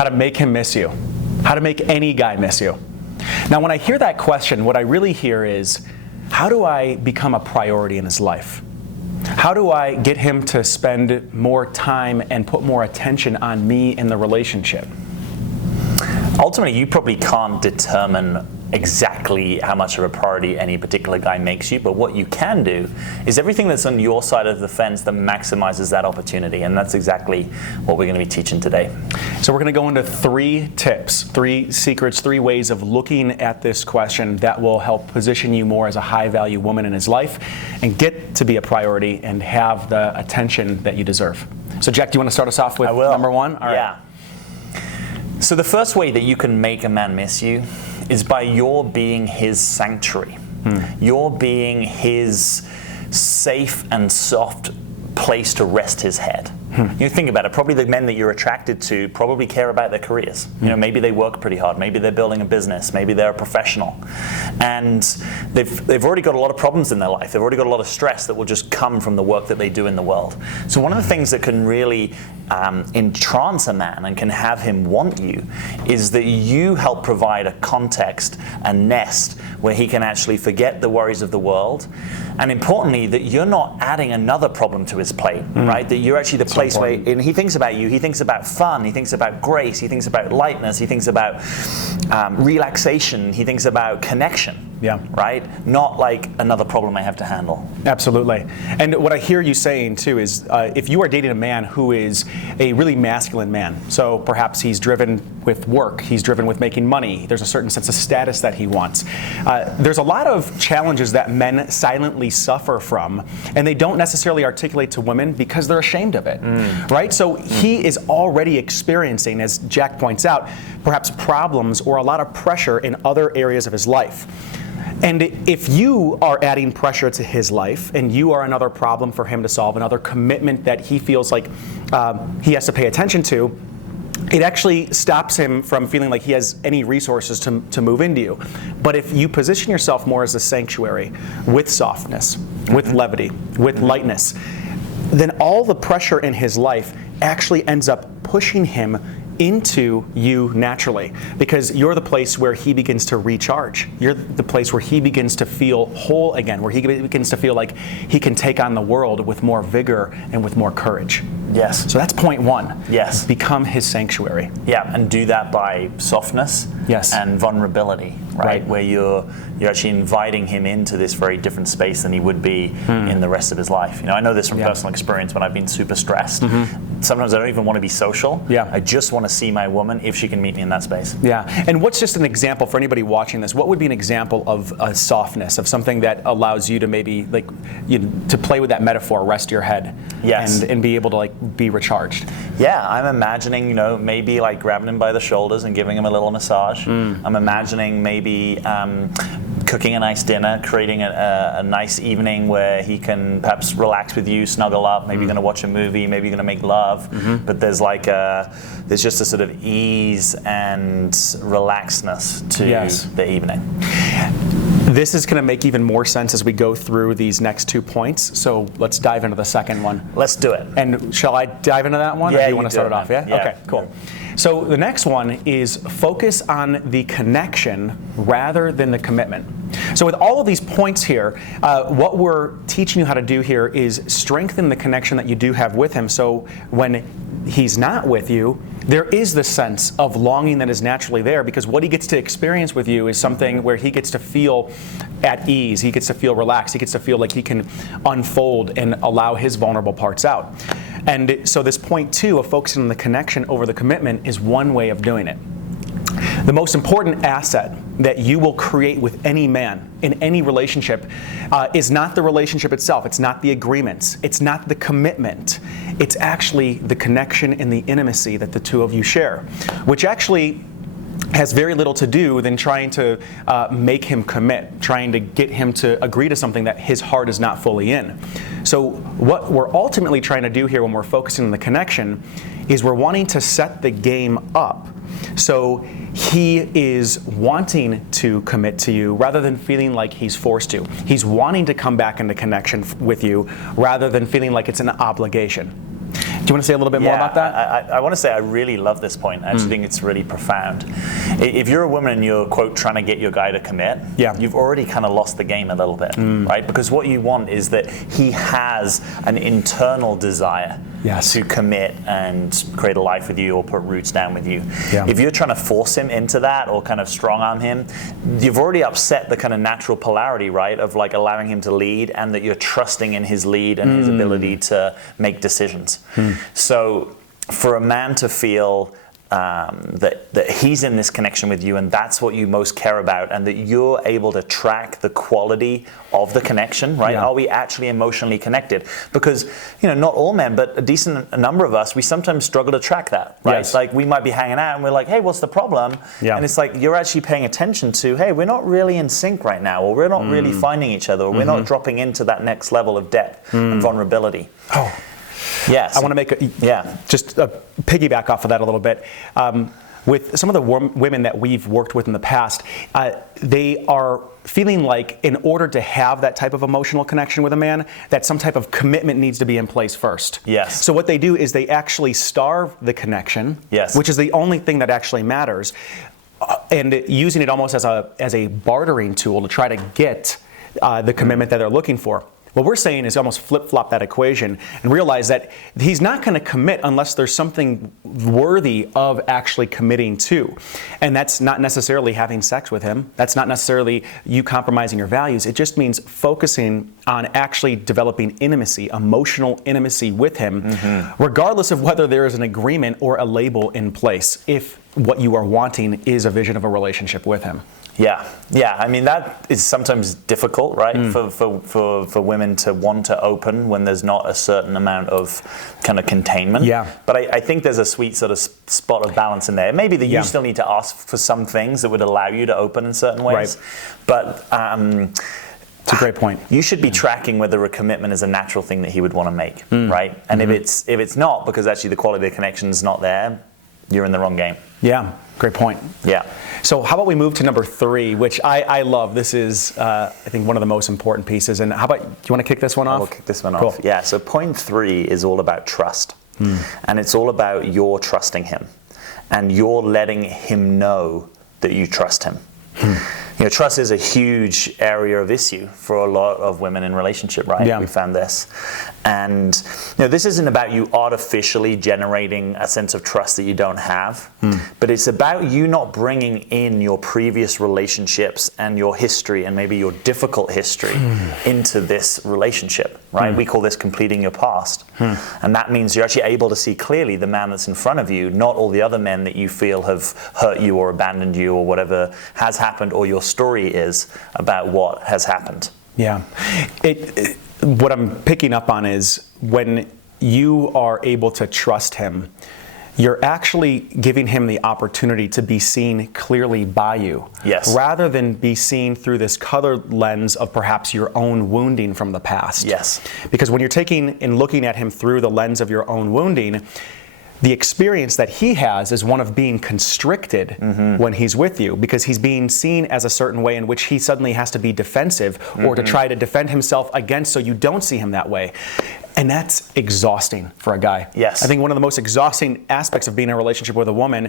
How to make him miss you. How to make any guy miss you. Now, when I hear that question, what I really hear is, how do I become a priority in his life? How do I get him to spend more time and put more attention on me in the relationship? Ultimately, you probably can't determine exactly how much of a priority any particular guy makes you, but what you can do is everything that's on your side of the fence that maximizes that opportunity, and that's exactly what we're going to be teaching today. So we're going to go into 3 tips, 3 secrets, 3 ways of looking at this question that will help position you more as a high-value woman in his life and get to be a priority and have the attention that you deserve. So Jack, do you want to start us off with number 1? All right. Yeah. So the first way that you can make a man miss you is by your being his sanctuary. You're being his safe and soft place to rest his head. You think about it, probably the men that you're attracted to probably care about their careers. Maybe they work pretty hard, maybe they're building a business, maybe they're a professional. And they've already got a lot of problems in their life. They've already got a lot of stress that will just come from the work that they do in the world. So one of the things that can really entrance a man and can have him want you is that you help provide a context, a nest, where he can actually forget the worries of the world. And importantly, that you're not adding another problem to his plate, right? That you're actually the place where he thinks about you, he thinks about fun, he thinks about grace, he thinks about lightness, he thinks about relaxation, he thinks about connection. Yeah. Right? Not like another problem I have to handle. Absolutely. And what I hear you saying too is if you are dating a man who is a really masculine man, so perhaps he's driven with work, he's driven with making money, there's a certain sense of status that he wants. There's a lot of challenges that men silently suffer from, and they don't necessarily articulate to women because they're ashamed of it, right? So he is already experiencing, as Jack points out, perhaps problems or a lot of pressure in other areas of his life. And if you are adding pressure to his life and you are another problem for him to solve, another commitment that he feels like he has to pay attention to, it actually stops him from feeling like he has any resources to move into you. But if you position yourself more as a sanctuary with softness, with levity, with lightness, then all the pressure in his life actually ends up pushing him into you naturally, because you're the place where he begins to recharge. You're the place where he begins to feel whole again, where he begins to feel like he can take on the world with more vigor and with more courage. Yes. So that's point 1. Yes. Become his sanctuary. Yeah, and do that by softness. Yes. And vulnerability, right? Where you're actually inviting him into this very different space than he would be in the rest of his life. I know this from personal experience when I've been super stressed. Sometimes I don't even want to be social. I just want to see my woman if she can meet me in that space. Yeah, and what's just an example for anybody watching this? What would be an example of a softness, of something that allows you to maybe to play with that metaphor, rest your head, and be able to be recharged? Yeah, I'm imagining maybe grabbing him by the shoulders and giving him a little massage. I'm imagining maybe cooking a nice dinner, creating a nice evening where he can perhaps relax with you, snuggle up, maybe you're going to watch a movie, maybe you're going to make love, but there's there's just a sort of ease and relaxedness to the evening. This is going to make even more sense as we go through these next 2 points, so let's dive into the second one. Let's do it. And shall I dive into that one, or do you want to start it off? Yeah? Okay, cool. So the next one is focus on the connection rather than the commitment. So with all of these points here, what we're teaching you how to do here is strengthen the connection that you do have with him, so when he's not with you, there is this sense of longing that is naturally there, because what he gets to experience with you is something where he gets to feel at ease, he gets to feel relaxed, he gets to feel like he can unfold and allow his vulnerable parts out. And so this point 2 of focusing on the connection over the commitment is one way of doing it. The most important asset that you will create with any man in any relationship is not the relationship itself. It's not the agreements. It's not the commitment. It's actually the connection and the intimacy that the two of you share, which actually has very little to do than trying to make him commit, trying to get him to agree to something that his heart is not fully in. So what we're ultimately trying to do here when we're focusing on the connection is we're wanting to set the game up so he is wanting to commit to you rather than feeling like he's forced to. He's wanting to come back into connection with you rather than feeling like it's an obligation. you want to say a little bit more about that? I want to say I really love this point. I actually think it's really profound. If you're a woman and you're, quote, trying to get your guy to commit, you've already kind of lost the game a little bit, right? Because what you want is that he has an internal desire to commit and create a life with you or put roots down with you. If you're trying to force him into that or kind of strong arm him, you've already upset the kind of natural polarity, right, of like allowing him to lead, and that you're trusting in his lead and his ability to make decisions. So for a man to feel that he's in this connection with you and that's what you most care about, and that you're able to track the quality of the connection, right? Are we actually emotionally connected? Because, not all men, but a decent number of us, we sometimes struggle to track that, right? It's like we might be hanging out and we're like, hey, what's the problem? And it's like you're actually paying attention to, hey, we're not really in sync right now, or we're not really finding each other, or we're not dropping into that next level of depth and vulnerability. Yes. I want to make just a piggyback off of that a little bit. With some of the women that we've worked with in the past, they are feeling like in order to have that type of emotional connection with a man, that some type of commitment needs to be in place first. So what they do is they actually starve the connection, which is the only thing that actually matters, and using it almost as a bartering tool to try to get the commitment that they're looking for. What we're saying is almost flip-flop that equation and realize that he's not going to commit unless there's something worthy of actually committing to. And that's not necessarily having sex with him. That's not necessarily you compromising your values. It just means focusing on actually developing intimacy, emotional intimacy with him, regardless of whether there is an agreement or a label in place, if what you are wanting is a vision of a relationship with him. I mean, that is sometimes difficult, right, for women to want to open when there's not a certain amount of kind of containment. But I think there's a sweet sort of spot of balance in there. Maybe that you still need to ask for some things that would allow you to open in certain ways. But it's a great point. You should be tracking whether a commitment is a natural thing that he would want to make, right? And if it's not, because actually the quality of the connection is not there, you're in the wrong game. Great point. So how about we move to number 3, which I love. This is, I think, one of the most important pieces. And how about, do you want to kick this one off? I'll kick this one off. So point 3 is all about trust. And it's all about your trusting him. And you're letting him know that you trust him. Trust is a huge area of issue for a lot of women in relationship, right? We found this. And this isn't about you artificially generating a sense of trust that you don't have, but it's about you not bringing in your previous relationships and your history and maybe your difficult history into this relationship, right? We call this completing your past. And that means you're actually able to see clearly the man that's in front of you, not all the other men that you feel have hurt you or abandoned you or whatever has happened, or your story is about what has happened. What I'm picking up on is when you are able to trust him, you're actually giving him the opportunity to be seen clearly by you, rather than be seen through this colored lens of perhaps your own wounding from the past. Because when you're taking and looking at him through the lens of your own wounding, the experience that he has is one of being constricted when he's with you, because he's being seen as a certain way in which he suddenly has to be defensive or to try to defend himself against, so you don't see him that way. And that's exhausting for a guy. I think one of the most exhausting aspects of being in a relationship with a woman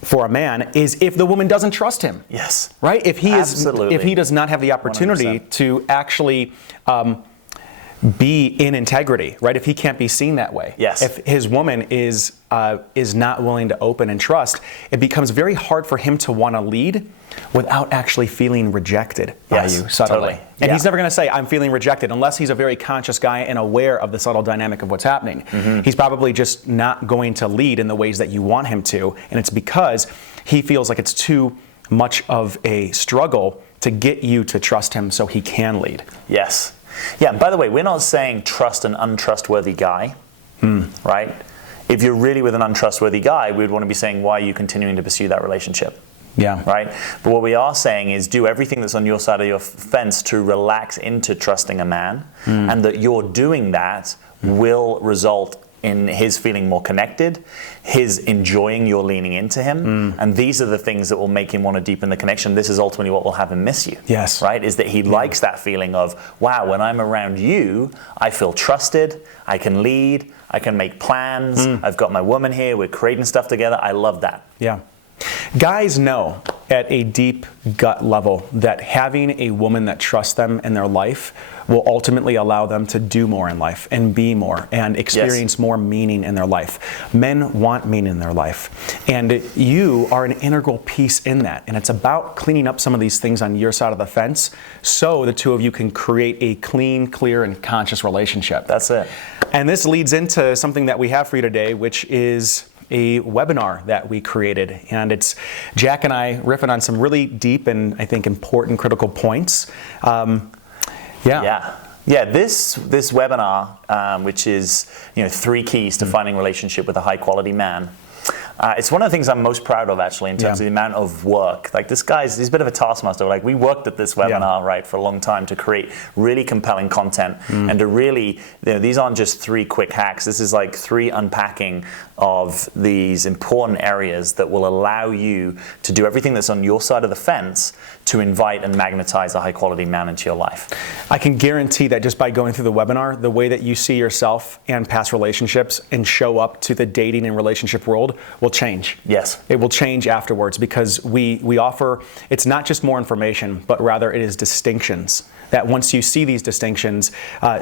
for a man is if the woman doesn't trust him. Right? If he does not have the opportunity 100%. To actually be in integrity, right? If he can't be seen that way, if his woman is not willing to open and trust, it becomes very hard for him to want to lead without actually feeling rejected by you subtly. And he's never going to say, I'm feeling rejected, unless he's a very conscious guy and aware of the subtle dynamic of what's happening. He's probably just not going to lead in the ways that you want him to, and it's because he feels like it's too much of a struggle to get you to trust him so he can lead. And by the way, we're not saying trust an untrustworthy guy, right? If you're really with an untrustworthy guy, we would want to be saying, why are you continuing to pursue that relationship? Right? But what we are saying is do everything that's on your side of your fence to relax into trusting a man, and that you're doing that will result in his feeling more connected, his enjoying your leaning into him, and these are the things that will make him want to deepen the connection. This is ultimately what will have him miss you. Yes. Right? Is that he likes that feeling of, wow, when I'm around you, I feel trusted, I can lead, I can make plans, I've got my woman here, we're creating stuff together. I love that. Yeah. Guys know at a deep gut level that having a woman that trusts them in their life will ultimately allow them to do more in life and be more and experience more meaning in their life. Men want meaning in their life. And you are an integral piece in that. And it's about cleaning up some of these things on your side of the fence so the two of you can create a clean, clear, and conscious relationship. That's it. And this leads into something that we have for you today, which is a webinar that we created. And it's Jack and I riffing on some really deep and I think important critical points. This webinar, which is 3 keys to finding a relationship with a high quality man. It's one of the things I'm most proud of, actually, in terms of the amount of work. Like, he's a bit of a taskmaster. Like, we worked at this webinar, right, for a long time to create really compelling content and to really, these aren't just 3 quick hacks. This is like 3 unpacking of these important areas that will allow you to do everything that's on your side of the fence to invite and magnetize a high quality man into your life. I can guarantee that just by going through the webinar, the way that you see yourself and past relationships and show up to the dating and relationship world will change. Yes. It will change afterwards because we offer, it's not just more information, but rather it is distinctions. That once you see these distinctions,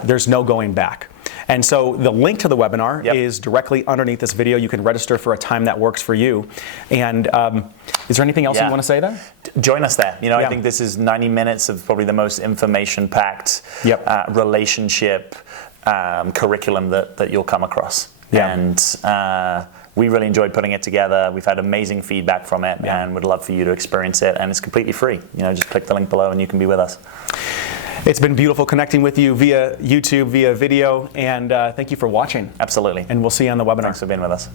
there's no going back. And so the link to the webinar is directly underneath this video. You can register for a time that works for you. And is there anything else you want to say there? Join us there. I think this is 90 minutes of probably the most information-packed relationship curriculum that you'll come across. And we really enjoyed putting it together. We've had amazing feedback from it and would love for you to experience it. And it's completely free. Just click the link below and you can be with us. It's been beautiful connecting with you via YouTube, via video, and thank you for watching. Absolutely. And we'll see you on the webinar. Thanks for being with us.